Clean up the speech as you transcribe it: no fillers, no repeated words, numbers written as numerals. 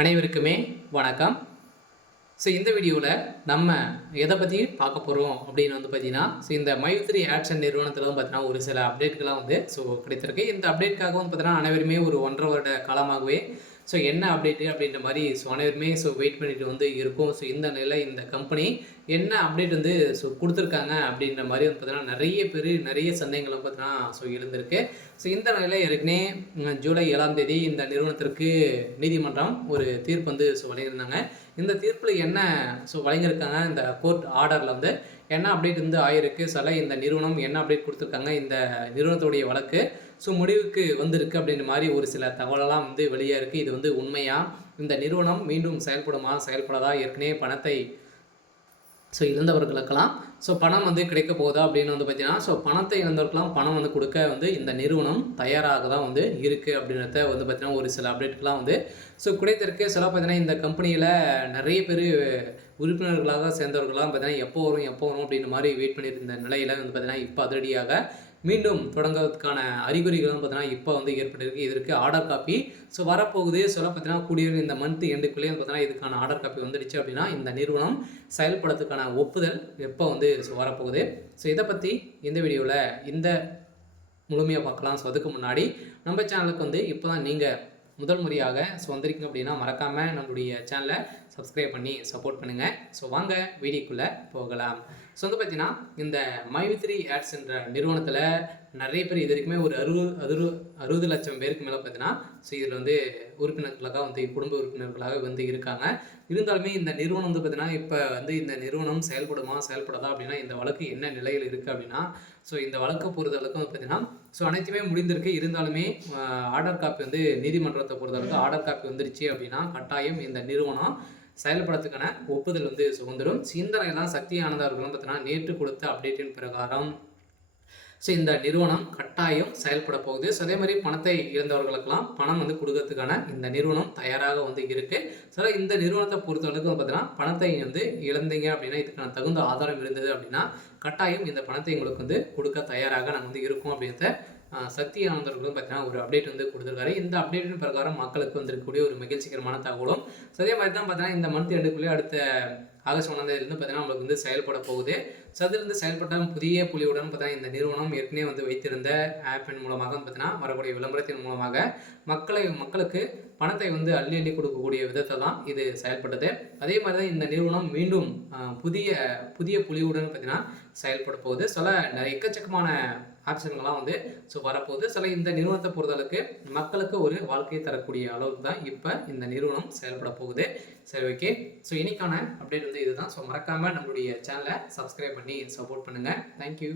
அனைவருக்குமே வணக்கம். இந்த வீடியோவில் நம்ம எதை பற்றி பார்க்க போகிறோம் அப்படின்னு பார்த்தீங்கன்னா, இந்த மைத்ரி ஆட்சன் நிறுவனத்தில் பார்த்தீங்கன்னா ஒரு சில அப்டேட்கள்லாம் கிடைத்திருக்கு. இந்த அப்டேட்காக பார்த்தீங்கன்னா அனைவருமே ஒரு 1.5 வருட காலமாகவே என்ன அப்டேட்டு அப்படின்ற மாதிரி அனைவருமே வெயிட் பண்ணிட்டு இருக்கோம். இந்த நிலை இந்த கம்பெனி என்ன அப்டேட் கொடுத்துருக்காங்க அப்படின்ற மாதிரி பார்த்தீங்கன்னா நிறைய பேர் நிறைய சந்தேகங்களும் பார்த்தீங்கன்னா எழுந்திருக்கு. இந்த நிலையில் ஏற்கனவே ஜூலை 7ஆம் தேதி இந்த நிறுவனத்திற்கு நீதிமன்றம் ஒரு தீர்ப்பு வழங்கியிருந்தாங்க. இந்த தீர்ப்பில் என்ன வழங்கியிருக்காங்க, இந்த கோர்ட் ஆர்டரில் என்ன அப்டேட் ஆயிருக்கு, இந்த நிறுவனம் என்ன அப்டேட் கொடுத்துருக்காங்க, இந்த நிறுவனத்துடைய வழக்கு முடிவுக்கு வந்திருக்கு அப்படின்ற மாதிரி ஒரு சில தகவலெல்லாம் வெளியே இருக்குது. இது உண்மையா, இந்த நிறுவனம் மீண்டும் செயல்படுமா செயல்படாதா, ஏற்கனவே பணத்தை இழந்தவர்களுக்கெல்லாம் பணம் கிடைக்க போகுதா அப்படின்னு பார்த்தீங்கன்னா பணத்தை இழந்தவர்களுக்கெல்லாம் பணம் கொடுக்க இந்த நிறுவனம் தயாராக தான் இருக்குது அப்படின்றத பார்த்தீங்கன்னா ஒரு சில அப்டேட்கெலாம் கிடைத்திருக்கு. பார்த்தீங்கன்னா இந்த கம்பெனியில் நிறைய பேர் உறுப்பினர்களாக சேர்ந்தவர்கள்லாம் பார்த்தீங்கன்னா எப்போ வரும் அப்படின்ற மாதிரி வெயிட் பண்ணியிருந்த நிலையில் பார்த்தீங்கன்னா இப்போ அதிரடியாக மீண்டும் தொடங்குவதற்கான அறிகுறிகளும் பார்த்தீங்கன்னா இப்போ ஏற்பட்டிருக்கு. இதற்கு ஆர்டர் காப்பி வரப்போகுது. பார்த்தீங்கன்னா கூடிய இந்த மந்த் எண்டுக்குள்ளேயே பார்த்தீங்கன்னா இதுக்கான ஆர்டர் காப்பி வந்துடுச்சு அப்படின்னா இந்த நிறுவனம் செயல்படுறதுக்கான ஒப்புதல் எப்போ வரப்போகுது. இதை பற்றி இந்த வீடியோவில் இந்த முழுமையாக பார்க்கலாம். அதுக்கு முன்னாடி நம்ம சேனலுக்கு இப்போ தான் நீங்கள் முதல் முறையாக வந்திருக்கீங்க அப்படின்னா மறக்காமல் நம்மளுடைய சேனலை சப்ஸ்கிரைப் பண்ணி சப்போர்ட் பண்ணுங்கள். வாங்க வீடியோக்குள்ளே போகலாம். பார்த்தீங்கன்னா இந்த மைத்ரி ஆட்ஸ் என்ற நிறுவனத்தில் நிறைய பேர் இது வரைக்குமே ஒரு 60 லட்சம் பேருக்கு மேலே பார்த்தீங்கன்னா இதில் உறுப்பினர்களாக குடும்ப உறுப்பினர்களாக இருக்காங்க. இருந்தாலுமே இந்த நிறுவனம் பார்த்தீங்கன்னா இப்போ இந்த நிறுவனம் செயல்படாதா அப்படின்னா இந்த வழக்கு என்ன நிலையில் இருக்குது அப்படின்னா இந்த வழக்கை பொறுத்தளவுக்கு பார்த்தீங்கன்னா அனைத்துமே முடிந்திருக்கு. இருந்தாலுமே ஆர்டர் காப்பி நீதிமன்றத்தை பொறுத்தளவுக்கு ஆர்டர் காப்பி வந்துருச்சு அப்படின்னா கட்டாயம் இந்த நிறுவனம் செயல்படுறதுக்கான ஒப்புதல் சுதந்திரம். சிந்தனையெல்லாம் சக்தி ஆனந்தவர்களும் பார்த்தீங்கன்னா நேற்று கொடுத்த அப்டேட்டின் பிரகாரம் இந்த நிறுவனம் கட்டாயம் செயல்பட போகுது. அதே மாதிரி பணத்தை இழந்தவர்களுக்கெல்லாம் பணம் கொடுக்கறதுக்கான இந்த நிறுவனம் தயாராக இருக்கு. இந்த நிறுவனத்தை பொறுத்தவரைக்கும் பார்த்தீங்கன்னா பணத்தை இழந்தீங்க அப்படின்னா இதுக்கான தகுந்த ஆதாரம் இருந்தது அப்படின்னா கட்டாயம் இந்த பணத்தை உங்களுக்கு கொடுக்க தயாராக நாங்கள் இருக்கோம் அப்படின்றத சக்தி ஆனந்தர்களும் பார்த்தீங்கன்னா ஒரு அப்டேட் கொடுத்துருக்காரு. இந்த அப்டேட்டின் பிரகாரம் மக்களுக்கு வந்திருக்கக்கூடிய ஒரு மகிழ்ச்சிகரமான தகவலும் அதே மாதிரி தான் பார்த்தீங்கன்னா இந்த மந்த் எண்டுக்குள்ளேயே அடுத்த ஆகஸ்ட் 1ஆம் தேதியிலிருந்து பார்த்தீங்கன்னா நம்மளுக்கு செயல்பட போகுது. அதிலிருந்து செயல்பட்ட புதிய புள்ளியுடன் பார்த்தீங்கன்னா இந்த நிறுவனம் ஏற்கனவே வைத்திருந்த ஆப்பின் மூலமாக பார்த்தீங்கன்னா வரக்கூடிய விளம்பரத்தின் மூலமாக மக்களுக்கு பணத்தை அள்ளி கொடுக்கக்கூடிய விதத்தை தான் இது செயல்பட்டது. அதே மாதிரி தான் இந்த நிறுவனம் மீண்டும் புதிய புள்ளியுடன் பார்த்தீங்கன்னா செயல்பட போகுது. நிறைய எக்கச்சக்கமான ஆப்ஷன்கள்லாம் வரப்போகுது. இந்த நிறுவனத்தை பொறுத்தளவுக்கு மக்களுக்கு ஒரு வாழ்க்கையை தரக்கூடிய அளவுக்கு தான் இப்போ இந்த நிறுவனம் செயல்பட போகுது. ஓகே. இன்னைக்கான அப்டேட் இதுதான். மறக்காமல் நம்மளுடைய சேனலை சப்ஸ்கிரைப் பண்ணி சப்போர்ட் பண்ணுங்கள். தேங்க்யூ.